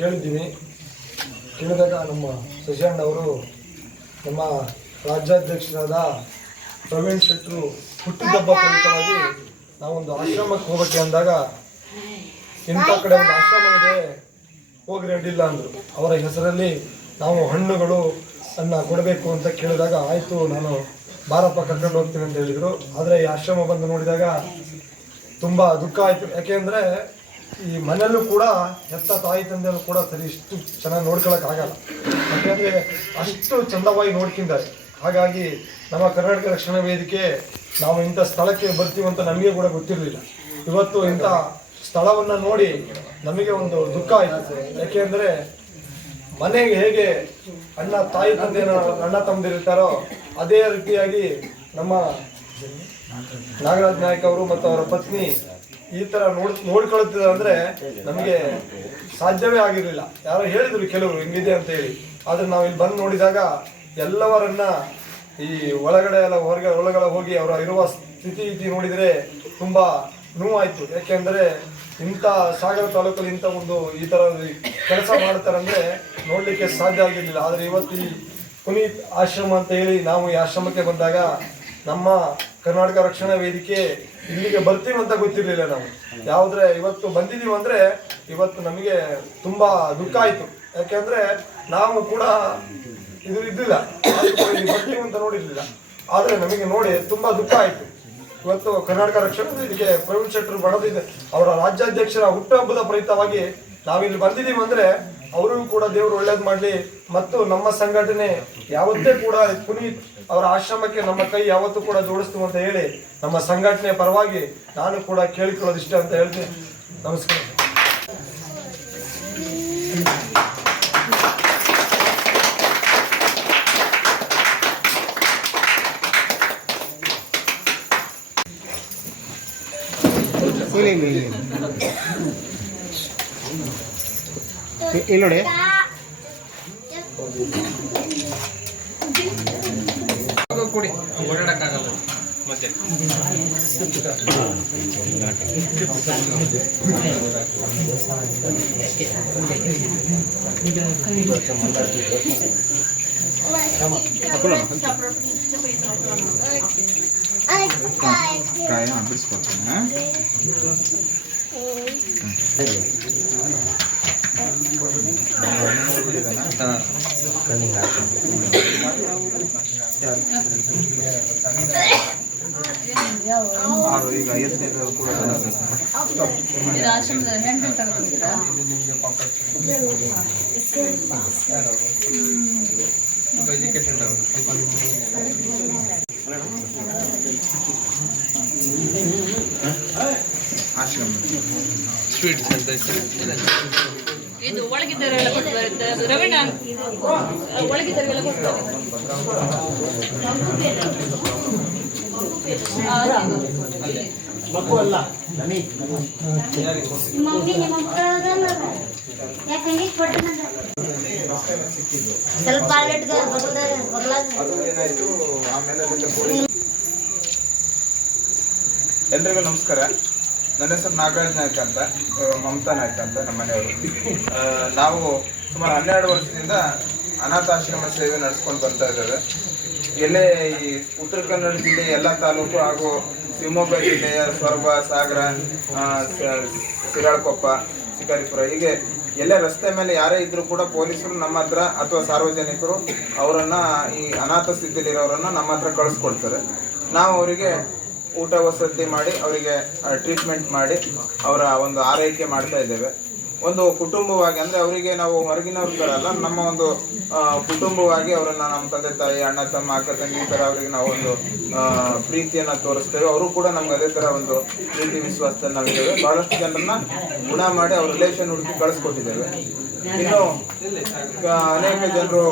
ಕೇಳಿದ್ದೀನಿ. ಕೇಳಿದಾಗ ನಮ್ಮ ಶಶಿಯಣ್ಣ ಅವರು ನಮ್ಮ ರಾಜ್ಯಾಧ್ಯಕ್ಷರಾದ ಪ್ರವೀಣ್ ಶೆಟ್ಟರು ಹುಟ್ಟಿದಬ್ಬ ಪ್ರಯುಕ್ತವಾಗಿ ನಾವೊಂದು ಆಶ್ರಮಕ್ಕೆ ಹೋಗಕ್ಕೆ ಅಂದಾಗ ಇಂಥ ಕಡೆ ಒಂದು ಆಶ್ರಮ ಇದೆ ಹೋಗ್ರಿ ಅಡ್ಡಿಲ್ಲ ಅಂದರು. ಅವರ ಹೆಸರಲ್ಲಿ ನಾವು ಹಣ್ಣುಗಳು ಕೊಡಬೇಕು ಅಂತ ಕೇಳಿದಾಗ ಆಯಿತು ನಾನು ಬಾರಪ್ಪ ಕರ್ಕೊಂಡು ಹೋಗ್ತೀನಿ ಅಂತ ಹೇಳಿದರು. ಆದರೆ ಈ ಆಶ್ರಮ ಬಂದು ನೋಡಿದಾಗ ತುಂಬ ದುಃಖ ಆಯಿತು. ಯಾಕೆಂದರೆ ಈ ಮನೆಯಲ್ಲೂ ಕೂಡ ಹೆತ್ತ ತಾಯಿ ತಂದೆಯಲ್ಲೂ ಕೂಡ ಸರಿ ಇಷ್ಟು ಚೆನ್ನಾಗಿ ನೋಡ್ಕೊಳ್ಳೋಕ್ಕಾಗಲ್ಲ. ಯಾಕೆಂದರೆ ಅಷ್ಟು ಚಂದವಾಗಿ ನೋಡ್ಕಿದ್ದಾರೆ. ಹಾಗಾಗಿ ನಮ್ಮ ಕರ್ನಾಟಕ ರಕ್ಷಣಾ ವೇದಿಕೆ ನಾವು ಇಂಥ ಸ್ಥಳಕ್ಕೆ ಬರ್ತೀವಂತ ನಮಗೆ ಕೂಡ ಗೊತ್ತಿರಲಿಲ್ಲ. ಇವತ್ತು ಇಂಥ ಸ್ಥಳವನ್ನು ನೋಡಿ ನಮಗೆ ಒಂದು ದುಃಖ ಆಯಿತು. ಯಾಕೆಂದರೆ ಮನೆಗೆ ಹೇಗೆ ತಾಯಿ ತಂದೆ ಅಣ್ಣ ತಮ್ಮದಿರ್ತಾರೋ ಅದೇ ರೀತಿಯಾಗಿ ನಮ್ಮ ನಾಗರಾಜ್ ನಾಯಕ್ ಅವರು ಮತ್ತು ಅವರ ಪತ್ನಿ ಈ ಥರ ನೋಡ್ಕೊಳ್ತಿದ್ದಾರೆ ಅಂದರೆ ನಮಗೆ ಸಾಧ್ಯವೇ ಆಗಿರಲಿಲ್ಲ. ಯಾರೋ ಹೇಳಿದ್ರು ಕೆಲವರು ಹಿಂಗಿದೆ ಅಂತ ಹೇಳಿ. ಆದರೆ ನಾವು ಇಲ್ಲಿ ಬಂದು ನೋಡಿದಾಗ ಎಲ್ಲವರನ್ನ ಈ ಒಳಗಡೆ ಎಲ್ಲ ಒಳಗಡೆ ಹೋಗಿ ಅವರ ಇರುವ ಸ್ಥಿತಿ ನೋಡಿದರೆ ತುಂಬ ನೋವಾಯಿತು. ಯಾಕೆಂದರೆ ಇಂಥ ಸಾಗರ ತಾಲೂಕಲ್ಲಿ ಇಂಥ ಒಂದು ಈ ಥರ ಕೆಲಸ ಮಾಡ್ತಾರಂದರೆ ನೋಡಲಿಕ್ಕೆ ಸಾಧ್ಯ ಆಗಿರಲಿಲ್ಲ. ಆದರೆ ಇವತ್ತು ಈ ಪುನೀತ್ ಆಶ್ರಮ ಅಂತ ಹೇಳಿ ನಾವು ಈ ಆಶ್ರಮಕ್ಕೆ ಬಂದಾಗ ನಮ್ಮ ಕರ್ನಾಟಕ ರಕ್ಷಣಾ ವೇದಿಕೆ ಇಲ್ಲಿಗೆ ಬರ್ತೀವಿ ಅಂತ ಗೊತ್ತಿರಲಿಲ್ಲ. ನಾವು ಯಾವುದ್ರೆ ಇವತ್ತು ಬಂದಿದ್ದೀವಿ ಅಂದರೆ ಇವತ್ತು ನಮಗೆ ತುಂಬ ದುಃಖ ಆಯಿತು. ಯಾಕೆಂದರೆ ನಾವು ಕೂಡ ಇದು ಇದ್ದಿಲ್ಲ, ಬರ್ತೀವಿ ಅಂತ ನೋಡಿರಲಿಲ್ಲ. ಆದರೆ ನಮಗೆ ನೋಡಿ ತುಂಬ ದುಃಖ ಆಯಿತು. ಇವತ್ತು ಕರ್ನಾಟಕ ರಕ್ಷಣಾ ವೇದಿಕೆ ಪ್ರವೀಣ್ ಶೆಟ್ಟರು ಬಣದಿದೆ ಅವರ ರಾಜ್ಯಾಧ್ಯಕ್ಷರ ಹುಟ್ಟುಹಬ್ಬದ ಪ್ರಯುಕ್ತವಾಗಿ ನಾವಿಲ್ಲಿ ಬಂದಿದ್ದೀವಿ ಅಂದರೆ ಅವರಿಗೂ ಕೂಡ ದೇವರು ಒಳ್ಳೇದು ಮಾಡಲಿ. ಮತ್ತು ನಮ್ಮ ಸಂಘಟನೆ ಯಾವತ್ತೇ ಕೂಡ ಪುನೀತ್ ಅವರ ಆಶ್ರಮಕ್ಕೆ ನಮ್ಮ ಕೈ ಯಾವತ್ತೂ ಕೂಡ ಜೋಡಿಸ್ತೀವಿ ಅಂತ ಹೇಳಿ ನಮ್ಮ ಸಂಘಟನೆಯ ಪರವಾಗಿ ನಾನು ಕೂಡ ಕೇಳಿಕೊಳ್ಳೋದಿಷ್ಟೇ ಅಂತ ಹೇಳ್ತೀನಿ. ನಮಸ್ಕಾರ. ಇಲ್ಲಿ ನೋಡಿ ಕೊಡಿ ಓಡಾಡಕ್ಕಾಗಲ್ಲ ಮತ್ತೆ ಕಾಯಿನ ಬಿಡಿಸ್ಕೊಡ್ತೀನಿ. ಈಗ ಎತ್ತನೇದು ಕೂಡ ಆಶ್ರಮ ಸ್ವೀಟ್ಸ್ ಅಂತ ಇದು ಒಳಗಿದ್ದವರೆಲ್ಲ ಕೊಡ್ತಾರೆ. ರವೀಣ ಒಳಗಿದ್ದವರೆಲ್ಲ ಕೊಡ್ತಾರೆ. ಎಲ್ರಿಗೂ ನಮಸ್ಕಾರ. ನನ್ನ ಹೆಸರು ನಾಗರಾಜ್ ನಾಯ್ಕ ಅಂತ, ಮಮತಾ ನಾಯ್ಕ ಅಂತ ನಮ್ಮ ಮನೆಯವರು. ನಾವು ಸುಮಾರು 12 ವರ್ಷದಿಂದ ಅನಾಥಾಶ್ರಮ ಸೇವೆ ನಡೆಸ್ಕೊಂಡು ಬರ್ತಾ ಇದ್ದೇವೆ. ಎಲ್ಲೇ ಈ ಉತ್ತರ ಕನ್ನಡ ಜಿಲ್ಲೆ ಎಲ್ಲ ತಾಲೂಕು ಹಾಗೂ ಶಿವಮೊಗ್ಗ ಜಿಲ್ಲೆಯ ಸೊರಬ, ಸಾಗರ, ಶಿರಾಳಕೊಪ್ಪ, ಶಿಕಾರಿಪುರ ಹೀಗೆ ಎಲ್ಲೇ ರಸ್ತೆ ಮೇಲೆ ಯಾರೇ ಇದ್ರೂ ಕೂಡ ಪೊಲೀಸರು ನಮ್ಮ ಹತ್ರ ಅಥವಾ ಸಾರ್ವಜನಿಕರು ಅವರನ್ನು ಈ ಅನಾಥ ಸ್ಥಿತಿಯಲ್ಲಿರೋರನ್ನು ನಮ್ಮ ಹತ್ರ ಕಳಿಸ್ಕೊಡ್ತಾರೆ. ನಾವು ಅವರಿಗೆ ಊಟ ವಸತಿ ಮಾಡಿ ಅವರಿಗೆ ಟ್ರೀಟ್ಮೆಂಟ್ ಮಾಡಿ ಅವರ ಒಂದು ಆರೈಕೆ ಮಾಡ್ತಾ ಇದ್ದೇವೆ. ಒಂದು ಕುಟುಂಬವಾಗಿ ಅಂದರೆ ಅವರಿಗೆ ನಾವು ಹೊರಗಿನವ್ರುಗಳಲ್ಲ, ನಮ್ಮ ಒಂದು ಕುಟುಂಬವಾಗಿ ಅವರನ್ನು ನಮ್ಮ ತಂದೆ ತಾಯಿ, ಅಣ್ಣ ತಮ್ಮ, ಅಕ್ಕ ತಂಗಿ ಈ ಥರ ಅವರಿಗೆ ನಾವು ಒಂದು ಪ್ರೀತಿಯನ್ನು ತೋರಿಸ್ತೇವೆ. ಅವರು ಕೂಡ ನಮ್ಗೆ ಅದೇ ಥರ ಒಂದು ಪ್ರೀತಿ ವಿಶ್ವಾಸದಲ್ಲಿ ನಾವಿದ್ದೇವೆ. ಭಾಳಷ್ಟು ಜನರನ್ನ ಗುಣ ಮಾಡಿ ಅವ್ರ ರಿಲೇಷನ್ ಹುಡುಕಿ ಕಳಿಸ್ಕೊಟ್ಟಿದ್ದೇವೆ. ಇನ್ನು ಅನೇಕ ಜನರು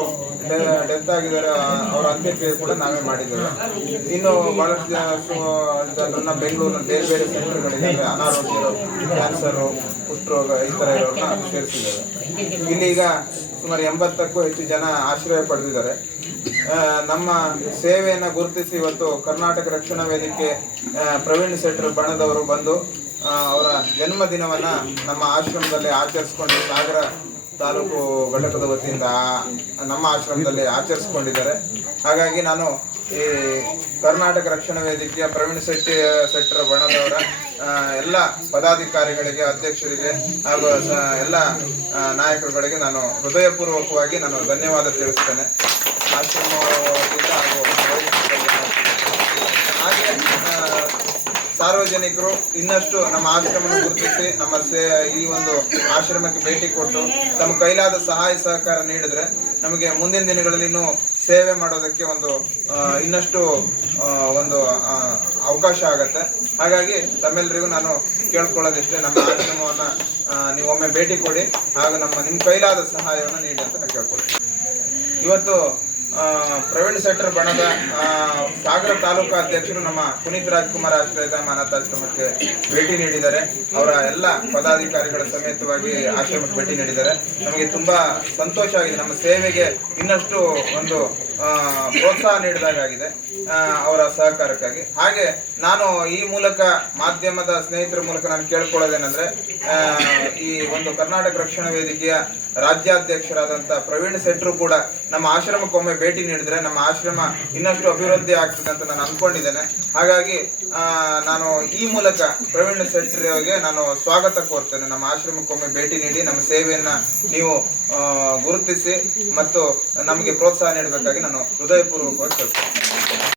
ಡೆತ್ ಆಗಿದ್ದಾರೆ, ಅವರ ಅಂತ್ಯಕ್ರಿಯೆ ಕೂಡ ನಾವೇ ಮಾಡಿದ್ದೇವೆ. ಇನ್ನು ಬಹಳಷ್ಟು ಜನರನ್ನ ಬೆಂಗಳೂರಿನ ಬೇರೆ ಬೇರೆ ಸೆಂಟರ್ಗಳಿದ್ದಾವೆ, ಅನಾರೋಗ್ಯರು, ಕ್ಯಾನ್ಸರು, ಕುಷ್ಠರೋಗ ಈ ಥರ ಇರೋರನ್ನ ಸೇರಿಸಿದ್ದೇವೆ. ಇಲ್ಲಿ ಈಗ ಸುಮಾರು 80ಕ್ಕೂ ಹೆಚ್ಚು ಜನ ಆಶ್ರಯ ಪಡೆದಿದ್ದಾರೆ. ನಮ್ಮ ಸೇವೆಯನ್ನು ಗುರುತಿಸಿ ಇವತ್ತು ಕರ್ನಾಟಕ ರಕ್ಷಣಾ ವೇದಿಕೆ ಪ್ರವೀಣ್ ಶೆಟ್ಟರು ಬಣದವರು ಬಂದು ಅವರ ಜನ್ಮದಿನವನ್ನು ನಮ್ಮ ಆಶ್ರಮದಲ್ಲಿ ಆಚರಿಸ್ಕೊಂಡು ಸಾಗರ ತಾಲೂಕು ಘಟಕದ ವತಿಯಿಂದ ನಮ್ಮ ಆಶ್ರಮದಲ್ಲಿ ಆಚರಿಸಿಕೊಂಡಿದ್ದಾರೆ. ಹಾಗಾಗಿ ನಾನು ಈ ಕರ್ನಾಟಕ ರಕ್ಷಣಾ ವೇದಿಕೆಯ ಪ್ರವೀಣ್ ಶೆಟ್ಟರ್ ಬಣದವರ ಎಲ್ಲ ಪದಾಧಿಕಾರಿಗಳಿಗೆ, ಅಧ್ಯಕ್ಷರಿಗೆ ಹಾಗೂ ಎಲ್ಲ ನಾಯಕರುಗಳಿಗೆ ನಾನು ಹೃದಯಪೂರ್ವಕವಾಗಿ ನಾನು ಧನ್ಯವಾದ ತಿಳಿಸ್ತೇನೆ. ಆಶ್ರಮದಿಂದ ಹಾಗೂ ಹಾಗೆ ಸಾರ್ವಜನಿಕರು ಇನ್ನಷ್ಟು ನಮ್ಮ ಆಶ್ರಮವನ್ನು ಗುರುತಿಸಿ ನಮ್ಮ ಈ ಒಂದು ಆಶ್ರಮಕ್ಕೆ ಭೇಟಿ ಕೊಟ್ಟು ತಮ್ಮ ಕೈಲಾದ ಸಹಾಯ ಸಹಕಾರ ನೀಡಿದ್ರೆ ನಮಗೆ ಮುಂದಿನ ದಿನಗಳಲ್ಲಿ ಇನ್ನೂ ಸೇವೆ ಮಾಡೋದಕ್ಕೆ ಒಂದು ಇನ್ನಷ್ಟು ಒಂದು ಅವಕಾಶ ಆಗತ್ತೆ. ಹಾಗಾಗಿ ತಮ್ಮೆಲ್ಲರಿಗೂ ನಾನು ಕೇಳ್ಕೊಳ್ಳೋದಿಷ್ಟೇ, ನಮ್ಮ ಆಶ್ರಮವನ್ನು ನೀವು ಒಮ್ಮೆ ಭೇಟಿ ಕೊಡಿ ಹಾಗೂ ನಿಮ್ಮ ಕೈಲಾದ ಸಹಾಯವನ್ನು ನೀಡಿ ಅಂತ ನಾನು ಕೇಳ್ಕೊಳ್ತೀನಿ. ಇವತ್ತು ಪ್ರವೀಣ್ ಶೆಟ್ಟರ್ ಬಣದ ಸಾಗರ ತಾಲೂಕಾ ಅಧ್ಯಕ್ಷರು ನಮ್ಮ ಪುನೀತ್ ರಾಜ್ಕುಮಾರ್ ಆಶ್ರಯದ ಅನಾಥಾಶ್ರಮಕ್ಕೆ ಭೇಟಿ ನೀಡಿದ್ದಾರೆ. ಅವರ ಎಲ್ಲ ಪದಾಧಿಕಾರಿಗಳ ಸಮೇತವಾಗಿ ಆಶ್ರಮಕ್ಕೆ ಭೇಟಿ ನೀಡಿದ್ದಾರೆ. ನಮಗೆ ತುಂಬಾ ಸಂತೋಷ ಆಗಿದೆ. ನಮ್ಮ ಸೇವೆಗೆ ಇನ್ನಷ್ಟು ಒಂದು ಪ್ರೋತ್ಸಾಹ ನೀಡಿದಾಗಿದೆ ಅವರ ಸಹಕಾರಕ್ಕಾಗಿ. ಹಾಗೆ ನಾನು ಈ ಮೂಲಕ ಮಾಧ್ಯಮದ ಸ್ನೇಹಿತರ ಮೂಲಕ ನಾನು ಕೇಳ್ಕೊಳ್ಳೋದೇನೆಂದ್ರೆ, ಈ ಒಂದು ಕರ್ನಾಟಕ ರಕ್ಷಣಾ ವೇದಿಕೆಯ ರಾಜ್ಯಾಧ್ಯಕ್ಷರಾದಂಥ ಪ್ರವೀಣ್ ಶೆಟ್ಟರು ಕೂಡ ನಮ್ಮ ಆಶ್ರಮಕ್ಕೊಮ್ಮೆ ಭೇಟಿ ನೀಡಿದ್ರೆ ನಮ್ಮ ಆಶ್ರಮ ಇನ್ನಷ್ಟು ಅಭಿವೃದ್ಧಿ ಆಗ್ತದೆ ಅಂತ ನಾನು ಅನ್ಕೊಂಡಿದ್ದೇನೆ. ಹಾಗಾಗಿ ನಾನು ಈ ಮೂಲಕ ಪ್ರವೀಣ್ ಶೆಟ್ಟರಿಗೆ ನಾನು ಸ್ವಾಗತ ಕೋರ್ತೇನೆ. ನಮ್ಮ ಆಶ್ರಮಕ್ಕೊಮ್ಮೆ ಭೇಟಿ ನೀಡಿ ನಮ್ಮ ಸೇವೆಯನ್ನ ನೀವು ಗುರುತಿಸಿ ಮತ್ತು ನಮಗೆ ಪ್ರೋತ್ಸಾಹ ನೀಡಬೇಕಾಗಿ ನಾನು ಹೃದಯಪೂರ್ವಕವಾಗಿ ಕೇಳ್ತೇನೆ.